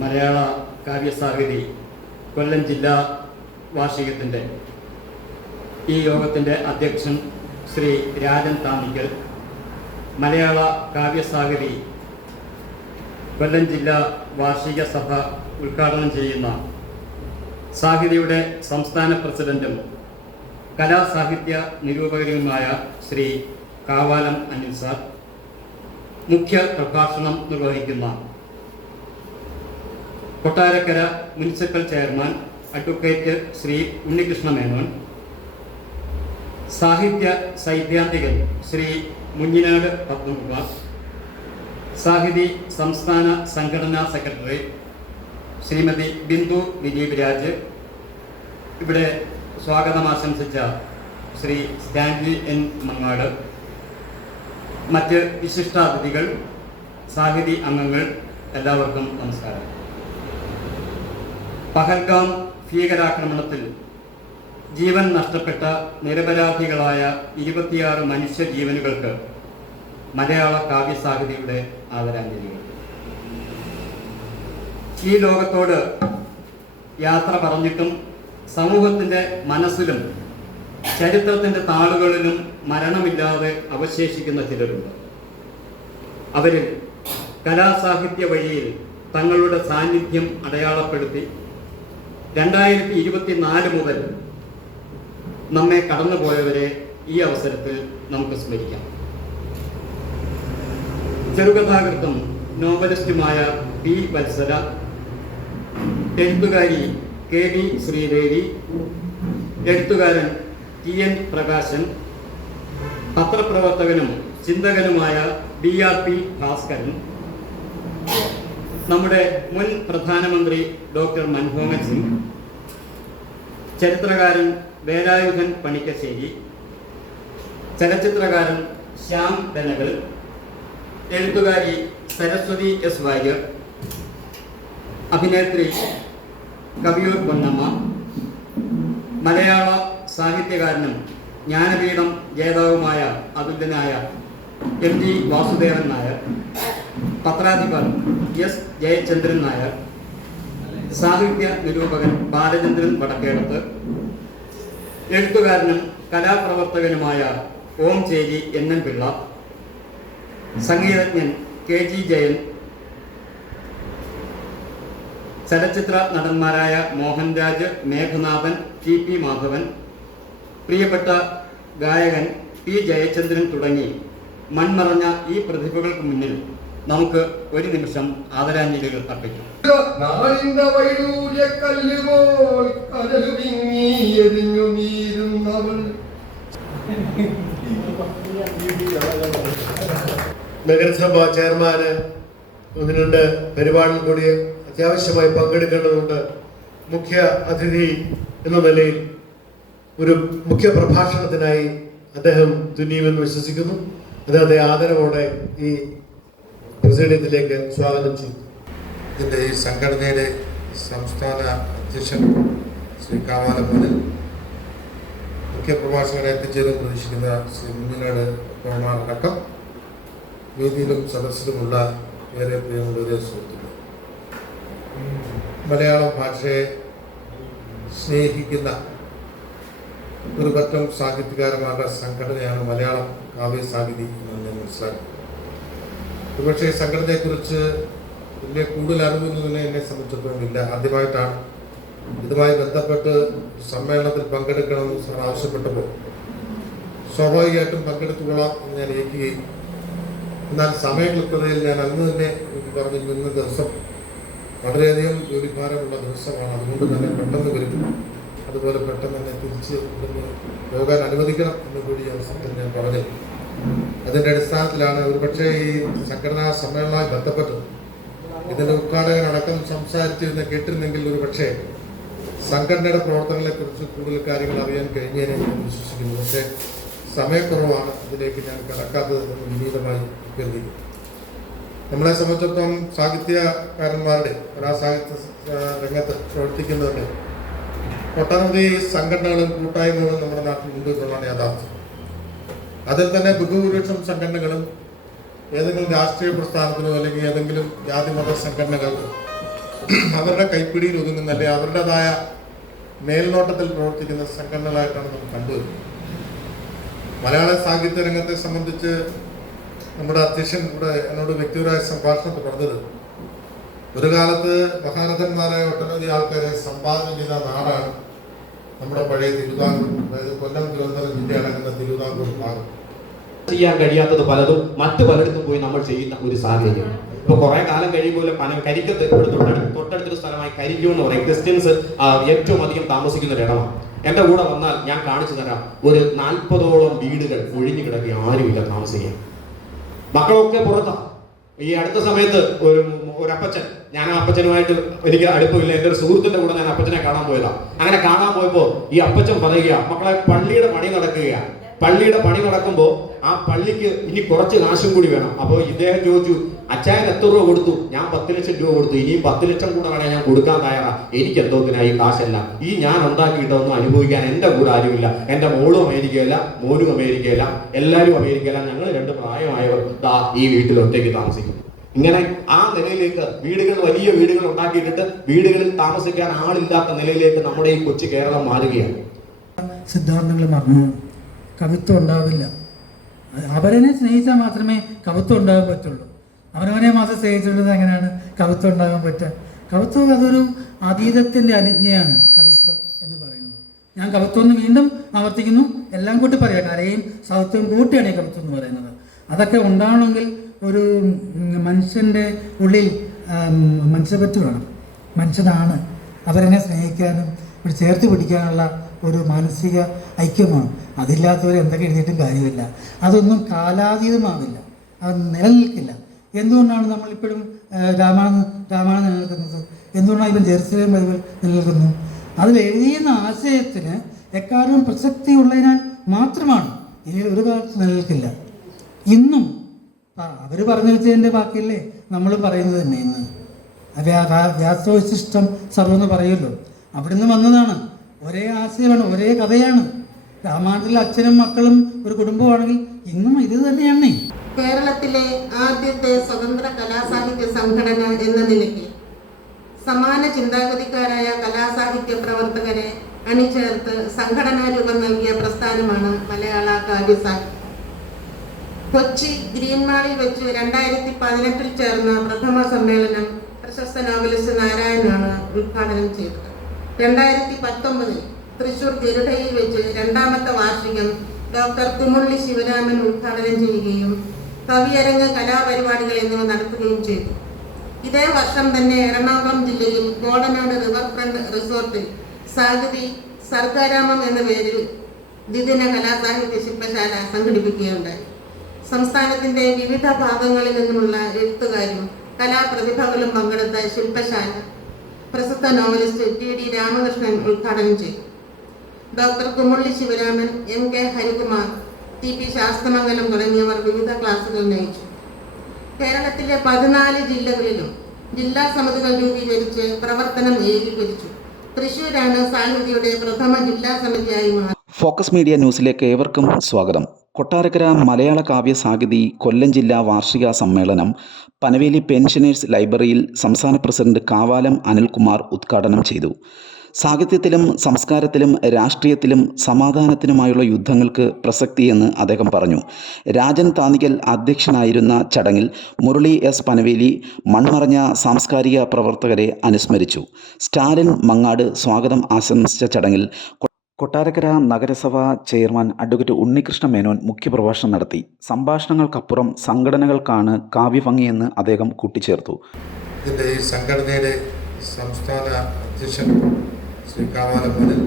മലയാള കാവ്യസാഹിതി കൊല്ലം ജില്ലാ വാർഷികത്തിന്റെ ഈ യോഗത്തിന്റെ അധ്യക്ഷൻ ശ്രീ രാജൻ താമിക്കൽ മലയാള കാവ്യസാഹിതി കൊല്ലം ജില്ലാ വാർഷിക സഭ ഉദ്ഘാടനം ചെയ്യുന്ന സാഹിതിയുടെ സംസ്ഥാന പ്രസിഡന്റും കലാസാഹിത്യ നിരൂപകരുമായ ശ്രീ കാവാലം അനിൽ സാർ മുഖ്യ പ്രഭാഷണം നിർവഹിക്കുന്ന Kottarakkara municipal chairman advocate Shri Unnikrishna Menon സാഹിത്യ സൈദ്ധാന്തികൻ ശ്രീ മുഞ്ഞിനാട് പത്മകുമാർ സാഹിതി സംസ്ഥാന സംഘടനാ സെക്രട്ടറി ശ്രീമതി ബിന്ദു ദിലീപ് രാജ്. ഇവിടെ സ്വാഗതം ആശംസിച്ച ശ്രീ സ്റ്റാൻലി എൻ മങ്ങാട്. മറ്റ് വിശിഷ്ടാതിഥികൾ സാഹിതി അംഗങ്ങൾ എല്ലാവർക്കും നമസ്കാരം. പഹൽഗാം ഭീകരാക്രമണത്തിൽ ജീവൻ നഷ്ടപ്പെട്ട നിരപരാധികളായ ഇരുപത്തിയാറ് മനുഷ്യ ജീവനുകൾക്ക് മലയാള കാവ്യസാഹിതിയുടെ ആദരാഞ്ജലികൾ. ഈ ലോകത്തോട് യാത്ര പറഞ്ഞിട്ടും സമൂഹത്തിന്റെ മനസ്സിലും ചരിത്രത്തിന്റെ താളുകളിലും മരണമില്ലാതെ അവശേഷിക്കുന്ന ചിലരുണ്ട്. അവരിൽ കലാസാഹിത്യ വഴിയിൽ തങ്ങളുടെ സാന്നിധ്യം അടയാളപ്പെടുത്തി രണ്ടായിരത്തി ഇരുപത്തിനാല് മുതൽ നമ്മെ കടന്നുപോയവരെ ഈ അവസരത്തിൽ നമുക്ക് സ്മരിക്കാം. ചെറുകഥാകൃത്തും നോവലിസ്റ്റുമായ പി വത്സര എഴുത്തുകാരി കെ വി ശ്രീദേവി എഴുത്തുകാരൻ ടി എൻ പ്രകാശൻ പത്രപ്രവർത്തകനും ചിന്തകനുമായ ബി ആർ പി ഭാസ്കരൻ നമ്മുടെ മുൻ പ്രധാനമന്ത്രി ഡോക്ടർ മൻമോഹൻ സിംഗ് ചരിത്രകാരൻ വേലായുധൻ പണിക്കശ്ശേരി ചലച്ചിത്രകാരൻ ശ്യാം ബെനഗൽ എഴുത്തുകാരി സരസ്വതി എസ് വാര്യർ അഭിനേത്രി കവിയൂർ പൊന്നമ്മ മലയാള സാഹിത്യകാരനും ജ്ഞാനപീഠം ജേതാവുമായ അതുല്യനായ എം ജി വാസുദേവൻ നായർ പത്രാധിപർ എസ് ജയചന്ദ്രൻ നായർ സാഹിത്യ നിരൂപകൻ ബാലചന്ദ്രൻ വടക്കേടത്ത് എഴുത്തുകാരനും കലാപ്രവർത്തകനുമായ ഓം ചേരി എൻ എൻ പിള്ള സംഗീതജ്ഞൻ കെ ജി ജയൻ ചലച്ചിത്ര നടന്മാരായ മോഹൻരാജ് മേഘനാഥൻ ടി പി മാധവൻ പ്രിയപ്പെട്ട ഗായകൻ പി ജയചന്ദ്രൻ തുടങ്ങി മൺമറഞ്ഞ ഈ പ്രതിഭകൾക്ക് മുന്നിൽ നമുക്ക് ഒരു നിമിഷം ആദരാഞ്ജലികൾ അർപ്പിക്കും. നഗരസഭ ചെയർമാന് ഒന്ന് രണ്ട് പരിപാടിയിൽ കൂടി അത്യാവശ്യമായി പങ്കെടുക്കേണ്ടതുണ്ട്. മുഖ്യ അതിഥി എന്ന നിലയിൽ ഒരു മുഖ്യ പ്രഭാഷണത്തിനായി അദ്ദേഹം തുന്നിയുമെന്ന് വിശ്വസിക്കുന്നു. അദ്ദേഹത്തെ ആദരവോടെ ഈ പ്രസിഡന്റിലേക്ക് സ്വാഗതം ചെയ്തു ഇതിന്റെ ഈ സംഘടനയുടെ സംസ്ഥാന അധ്യക്ഷൻ ശ്രീ കാമാലപ്പന് മുഖ്യ പ്രഭാഷകരെ എത്തിച്ചേരും പ്രതീക്ഷിക്കുന്ന ശ്രീ മുന്നിനാട് പൗർണാർ അടക്കം വേദിയിലും സദസ്സിലുമുള്ള ഏറെ പ്രിയമുള്ളവരെ സുഹൃത്തുക്കൾ. മലയാളം ഭാഷയെ സ്നേഹിക്കുന്ന ഒരു പറ്റം സാഹിത്യകാരന്മാരുടെ സംഘടനയാണ് മലയാളം കാവ്യ സാഹിതി എന്ന് ഞാൻ മനസ്സിലാക്കി ഒരുപക്ഷെ സംഘടനയെക്കുറിച്ച് വലിയ കൂടുതൽ അറിവൊന്നും എന്നെ സംബന്ധിച്ചിടത്തോളം ഇല്ല. ആദ്യമായിട്ടാണ് ഇതുമായി ബന്ധപ്പെട്ട് സമ്മേളനത്തിൽ പങ്കെടുക്കണമെന്ന് സാർ ആവശ്യപ്പെട്ടപ്പോൾ. സ്വാഭാവികമായിട്ടും പങ്കെടുത്തുകൊള്ളാം എന്ന് ഞാൻ ഏൽക്കുകയും എന്നാൽ സമയക്ലിപ്തതയിൽ ഞാൻ അന്ന് തന്നെ എനിക്ക് പറഞ്ഞു ഇന്ന് ദിവസം വളരെയധികം ജോലിഭാരമുള്ള ദിവസമാണ്. അതുകൊണ്ട് തന്നെ പെട്ടെന്ന് വരും. അതുപോലെ പെട്ടെന്ന് തന്നെ തിരിച്ച് ഇവിടുന്ന് പോകാൻ അനുവദിക്കണം എന്ന് കൂടി അവസരത്തിൽ ഞാൻ പറഞ്ഞു. അതിന്റെ അടിസ്ഥാനത്തിലാണ് ഒരുപക്ഷെ ഈ സംഘടനാ സമ്മേളനവുമായി ബന്ധപ്പെട്ട് ഇതിന്റെ ഉദ്ഘാടകനടക്കം സംസാരിച്ചിരുന്ന കേട്ടിരുന്നെങ്കിൽ ഒരു പക്ഷേ സംഘടനയുടെ പ്രവർത്തനങ്ങളെ കുറിച്ച് കൂടുതൽ കാര്യങ്ങൾ അറിയാൻ കഴിഞ്ഞേനെ ഞാൻ വിശ്വസിക്കുന്നു. പക്ഷേ സമയക്കുറവാണ് ഇതിലേക്ക് ഞാൻ കടക്കാത്തത് എന്ന് വിനീതമായി കരുതിക്കുന്നു നമ്മളെ സംബന്ധിച്ചിടത്തോളം സാഹിത്യകാരന്മാരുടെ ഒരാ സാഹിത്യ രംഗത്ത് പ്രവർത്തിക്കുന്നവരുടെ ഒട്ടനവധി സംഘടനകളും കൂട്ടായ്മകളും നമ്മുടെ നാട്ടിലുണ്ട് എന്നുള്ളതാണ് യാഥാർത്ഥ്യം. അതിൽ തന്നെ ബഹുഭൂരിപക്ഷം സംഘടനകളും ഏതെങ്കിലും രാഷ്ട്രീയ പ്രസ്ഥാനത്തിനോ അല്ലെങ്കിൽ ഏതെങ്കിലും ജാതി മത സംഘടനകൾ അവരുടെ കൈപ്പിടിയിൽ ഒതുങ്ങുന്ന അല്ലെങ്കിൽ അവരുടേതായ മേൽനോട്ടത്തിൽ പ്രവർത്തിക്കുന്ന സംഘടനകളായിട്ടാണ് നമ്മൾ കണ്ടുവരുന്നത്. മലയാള സാഹിത്യ രംഗത്തെ സംബന്ധിച്ച് നമ്മുടെ അധ്യക്ഷൻ ഇവിടെ എന്നോട് വ്യക്തിപരമായ സംഭാഷണത്തിൽ പറഞ്ഞത് ഒരു കാലത്ത് മഹാരഥന്മാരായ ഒട്ടനവധി ആൾക്കാരെ സംഭാവന ചെയ്ത നാടാണ് നമ്മുടെ പഴയ തിരുവിതാംകൂർ. അതായത് കൊല്ലം തിരുവനന്തപുരം ജില്ല അടങ്ങുന്ന തിരുവിതാംകൂർ ഭാഗം. ചെയ്യാൻ കഴിയാത്തത് പലതും മറ്റു പലയിടത്തും പോയി നമ്മൾ ചെയ്യുന്ന ഒരു സാഹചര്യം ഇപ്പൊ കുറെ കാലം കഴിയുമ്പോൾ പന കരിക്കത്ത് ഇവിടെ തൊട്ടടുത്ത് തൊട്ടടുത്തൊരു സ്ഥലമായി കരിക്കൂ എന്ന് പറയും. ക്രിസ്ത്യൻസ് ഏറ്റവും അധികം താമസിക്കുന്ന ഒരു ഇടമാണ്. എന്റെ കൂടെ വന്നാൽ ഞാൻ കാണിച്ചു തരാം. ഒരു നാൽപ്പതോളം വീടുകൾ ഒഴിഞ്ഞു കിടക്കുക ആരുമില്ല താമസിക്കാൻ. മക്കളൊക്കെ പുറത്താ. ഈ അടുത്ത സമയത്ത് ഒരു ഒരു അപ്പച്ചൻ ഞാൻ ആ അപ്പച്ചനുമായിട്ട് എനിക്ക് അടുപ്പമില്ല. എന്റെ ഒരു സുഹൃത്തിന്റെ കൂടെ ഞാൻ അപ്പച്ചനെ കാണാൻ പോയതാ. അങ്ങനെ കാണാൻ പോയപ്പോ ഈ അപ്പച്ചൻ പറയുക മക്കളെ പള്ളിയുടെ പണി നടക്കുകയാണ് പള്ളിയുടെ പണി നടക്കുമ്പോൾ ആ പള്ളിക്ക് ഇനി കുറച്ച് കാശും കൂടി വേണം. അപ്പോൾ ഇദ്ദേഹം ചോദിച്ചു അച്ചായൻ എത്ര രൂപ കൊടുത്തു? ഞാൻ പത്ത് ലക്ഷം രൂപ കൊടുത്തു. ഇനിയും പത്ത് ലക്ഷം കൂടെ വേണേ ഞാൻ കൊടുക്കാൻ തയ്യാറാ. എനിക്ക് എന്തോത്തിനാ ഈ കാശല്ല. ഈ ഞാൻ ഉണ്ടാക്കിയിട്ടൊന്നും അനുഭവിക്കാൻ എന്റെ കൂടെ ആരുമില്ല. എന്റെ മോളും അമേരിക്കയില്ല മോനും അമേരിക്കയില്ല എല്ലാവരും അമേരിക്കയില്ല ഞങ്ങൾ രണ്ട് പ്രായമായവർ ദാ ഈ വീട്ടിൽ ഒറ്റയ്ക്ക് താമസിക്കുന്നു. ഇങ്ങനെ ആ നിലയിലേക്ക് വീടുകൾ വലിയ വീടുകൾ ഉണ്ടാക്കിയിട്ടിട്ട് വീടുകളിൽ താമസിക്കാൻ ആളില്ലാത്ത നിലയിലേക്ക് നമ്മുടെ ഈ കൊച്ചു കേരളം മാറുകയാണ്. സിദ്ധാന്തങ്ങൾ മറന്നു. കവിത്വം ഉണ്ടാവില്ല അവരനെ സ്നേഹിച്ചാൽ മാത്രമേ കവിത്വം ഉണ്ടാകാൻ പറ്റുള്ളൂ. അവനവനെ മാത്രം സ്നേഹിച്ചിട്ടുള്ളത് എങ്ങനെയാണ് കവിത്വം ഉണ്ടാകാൻ പറ്റുക? കവിത്വം അതൊരു അതീതത്തിന്റെ അനുജ്ഞയാണ് കവിത്വം എന്ന് പറയുന്നത്. ഞാൻ കവിത്വം ഒന്ന് വീണ്ടും ആവർത്തിക്കുന്നു. എല്ലാം കൂട്ടി പറയാം കലയും സൗത്വം കൂട്ടിയാണ് ഈ കവിത്വം എന്ന് പറയുന്നത്. അതൊക്കെ ഉണ്ടാവണമെങ്കിൽ ഒരു മനുഷ്യന്റെ ഉള്ളിൽ മനുഷ്യ വേണം. മനുഷ്യനാണ്. അവരെന്നെ സ്നേഹിക്കാനും ചേർത്ത് പിടിക്കാനുള്ള ഒരു മാനസിക ഐക്യമാണ്. അതില്ലാത്തവർ എന്തൊക്കെ എഴുതിയിട്ടും കാര്യമില്ല. അതൊന്നും കാലാതീതമാവില്ല. അത് നിലനിൽക്കില്ല. എന്തുകൊണ്ടാണ് നമ്മളിപ്പോഴും രാമായണം രാമായണം നിലനിൽക്കുന്നത്? എന്തുകൊണ്ടാണ് ഇവൻ ജെറുസലേം ബൈബിൾ നിലനിൽക്കുന്നു അതിൽ എഴുതിയുന്ന ആശയത്തിന് എക്കാലവും പ്രസക്തി ഉള്ളതിനാൽ മാത്രമാണ് ഇനി ഒരു കാലത്ത് നിലനിൽക്കില്ല. ഇന്നും അവർ പറഞ്ഞു വെച്ചതിന്റെ ബാക്കിയല്ലേ നമ്മൾ പറയുന്നത് തന്നെ ഇന്ന്. വ്യാ- വ്യാസോശിഷ്ടം സർവെന്ന് പറയുമല്ലോ. അവിടുന്ന് വന്നതാണ്. ഒരേ ആശയമാണ് ഒരേ കഥയാണ്. രാമായണത്തിലെ അച്ഛനും മക്കളും ഒരു കുടുംബമാണെങ്കിൽ ഇന്നും ഇത് തന്നെയാണ്. കേരളത്തിലെ ആദ്യത്തെ സ്വതന്ത്ര കലാസാഹിത്യ സംഘടന എന്ന നിലയ്ക്ക് സമാന ചിന്താഗതിക്കാരായ കലാസാഹിത്യ പ്രവർത്തകരെ അണിചേർത്ത് സംഘടനാ രൂപം നൽകിയ പ്രസ്ഥാനമാണ് മലയാള കാവ്യസാഹിത്യം. കൊച്ചി ഗ്രീൻമാളിൽ വെച്ച് രണ്ടായിരത്തി പതിനെട്ടിൽ ചേർന്ന പ്രഥമ സമ്മേളനം പ്രശസ്ത നോവലിസ്റ്റ് നാരായണനാണ് ഉദ്ഘാടനം ചെയ്തത്. രണ്ടായിരത്തി പത്തൊമ്പതിൽ തൃശൂർ ഗരുഡയിൽ വെച്ച് രണ്ടാമത്തെ വാർഷികം ഡോക്ടർ തുമുള്ളി ശിവരാമൻ ഉദ്ഘാടനം ചെയ്യുകയും കവിയരങ്ങ് കലാപരിപാടികൾ എന്നിവ നടത്തുകയും ചെയ്തു. ഇതേ വർഷം തന്നെ എറണാകുളം ജില്ലയിൽ കോടനാട് റിവർ ഫ്രണ്ട് റിസോർട്ടിൽ സാഗതി സർഗാരാമം എന്ന പേരിൽ ദ്വിദിന കലാസാഹിത്യ ശില്പശാല സംഘടിപ്പിക്കുകയുണ്ടായി. സംസ്ഥാനത്തിന്റെ വിവിധ ഭാഗങ്ങളിൽ നിന്നുമുള്ള എഴുത്തുകാരും കലാപ്രതിഭകളും പങ്കെടുത്ത ശില്പശാല പ്രസിദ്ധ നോവലിസ്റ്റ് ടി ഡി രാമകൃഷ്ണൻ ഉദ്ഘാടനം ചെയ്തു. Doctor Kumulli Sivaraman M K Harikumar T P Sasthramangalam തുടങ്ങിയവർ വിവിധ ക്ലാസുകൾ നയിച്ചു. കേരളത്തിലെ പതിനാല് ജില്ലകളിലും ജില്ലാ സമിതികൾ രൂപീകരിച്ച് പ്രവർത്തനം ഏകീകരിച്ചു. തൃശൂരാണ് സാഹിതിയുടെ പ്രഥമ ജില്ലാ സമിതിയായി മാറി. ഫോക്കസ് മീഡിയ ന്യൂസിലേക്ക് ഏവർക്കും സ്വാഗതം. കൊട്ടാരക്കര മലയാള കാവ്യ സാഹിതി കൊല്ലം ജില്ലാ വാർഷിക സമ്മേളനം പനവേലി പെൻഷനേഴ്സ് ലൈബ്രറിയിൽ സംസ്ഥാന പ്രസിഡന്റ് കാവാലം അനിൽകുമാർ ഉദ്ഘാടനം ചെയ്തു. സാഹിത്യത്തിലും സംസ്കാരത്തിലും രാഷ്ട്രീയത്തിലും സമാധാനത്തിനുമായുള്ള യുദ്ധങ്ങൾക്ക് പ്രസക്തിയെന്ന് അദ്ദേഹം പറഞ്ഞു. രാജൻ താന്തികൽ അധ്യക്ഷനായിരുന്ന ചടങ്ങിൽ മുരളി എസ് പനവേലി മൺമറഞ്ഞ സാംസ്കാരിക പ്രവർത്തകരെ അനുസ്മരിച്ചു. സ്റ്റാലിൻ മങ്ങാട് സ്വാഗതം ആശംസിച്ച ചടങ്ങിൽ കൊട്ടാരക്കര നഗരസഭാ ചെയർമാൻ അഡ്വക്കേറ്റ് ഉണ്ണികൃഷ്ണ മേനോൻ മുഖ്യപ്രഭാഷണം നടത്തി. സംഭാഷണങ്ങൾക്കപ്പുറം സംഘടനകൾക്കാണ് കാവ്യഭംഗിയെന്ന് അദ്ദേഹം കൂട്ടിച്ചേർത്തു. ഇതിന്റെ ഈ സംഘടനയുടെ സംസ്ഥാന അധ്യക്ഷൻ ശ്രീ കാവാലമ്മനിൽ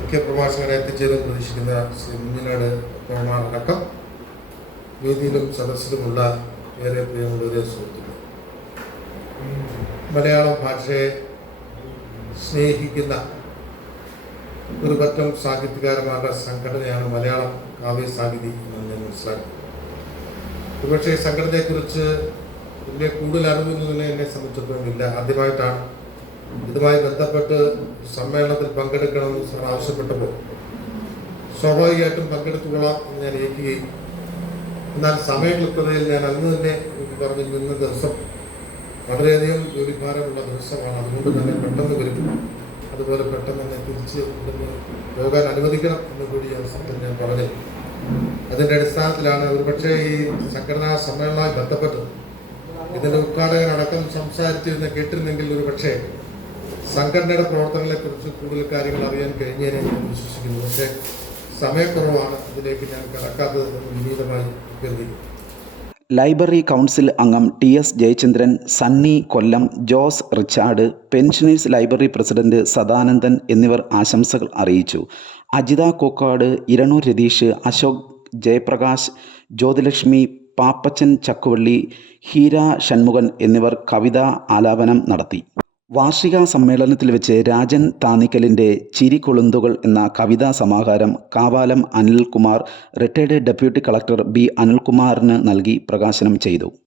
മുഖ്യ പ്രഭാഷകരെ എത്തിച്ചേരും പ്രതീക്ഷിക്കുന്ന ശ്രീ മുന്നിനാട് അടക്കം വേദിയിലും സദസ്സിലുമുള്ള ഏറെ പ്രിയമുള്ളവരെ സുഹൃത്തുക്കൾ മലയാളം ഭാഷയെ സ്നേഹിക്കുന്ന ഒരു പറ്റം സാഹിത്യകാരന്മാരുടെ സംഘടനയാണ് മലയാളം കാവ്യ സാഹിതി എന്ന് ഞാൻ മനസ്സിലാക്കി. ഒരുപക്ഷെ ഈ സംഘടനയെക്കുറിച്ച് വലിയ കൂടുതൽ അറിവൊന്നും എന്നെ സംബന്ധിച്ചിടത്തോളം ഇല്ല. ആദ്യമായിട്ടാണ് ഇതുമായി ബന്ധപ്പെട്ട് സമ്മേളനത്തിൽ പങ്കെടുക്കണമെന്ന് സാർ ആവശ്യപ്പെട്ടപ്പോൾ സ്വാഭാവികമായിട്ടും പങ്കെടുത്തുകൊള്ളാം എന്ന് ഞാൻ ഏൽക്കുകയും എന്നാൽ സമയക്ലിപ്തതയിൽ ഞാൻ അന്ന് തന്നെ പറഞ്ഞു നിന്ന ദിവസം വളരെയധികം ജോലിഭാരമുള്ള ദിവസമാണ്. അതുകൊണ്ട് തന്നെ പെട്ടെന്ന് വരും. അതുപോലെ പെട്ടെന്ന് തന്നെ തിരിച്ച് പോകാൻ അനുവദിക്കണം എന്ന് കൂടി അവസരത്തിൽ ഞാൻ പറഞ്ഞു. അതിന്റെ അടിസ്ഥാനത്തിലാണ് ഒരുപക്ഷെ ഈ സംഘടനാ സമ്മേളനവുമായി ബന്ധപ്പെട്ട് ഇതിന്റെ ഉദ്ഘാടകനടക്കം സംസാരിച്ചിരുന്ന കേട്ടിരുന്നെങ്കിൽ ഒരുപക്ഷെ സംഘടനയുടെ പ്രവർത്തനങ്ങളെക്കുറിച്ച് കൂടുതൽ കാര്യങ്ങൾ അറിയാൻ കഴിഞ്ഞേനെ ഞാൻ വിശ്വസിക്കുന്നു. പക്ഷേ സമയക്കുറവാണ് ഇതിലേക്ക് ഞാൻ കടക്കാത്തത് വിനീതമായി കരുതിക്കുന്നു ലൈബ്രറി കൗൺസിൽ അംഗം T S Jayachandran Sunny Kollam Jose Richard pensioners library president Sadanandan എന്നിവർ ആശംസകൾ അറിയിച്ചു. അജിത കോക്കാട് ഇരണൂർ രതീഷ് അശോക് ജയപ്രകാശ് ജ്യോതിലക്ഷ്മി പാപ്പച്ചൻ ചക്കുവള്ളി ഹീര ഷൺമുഖൻ എന്നിവർ കവിതാ ആലാപനം നടത്തി. വാർഷിക സമ്മേളനത്തിൽ വെച്ച് രാജൻ താന്നിക്കലിന്റെ ചിരികൊളുന്തുകൾ എന്ന കവിതാ സമാഹാരം Kavalam Anilkumar retired deputy collector B അനിൽകുമാറിന് നൽകി പ്രകാശനം ചെയ്തു.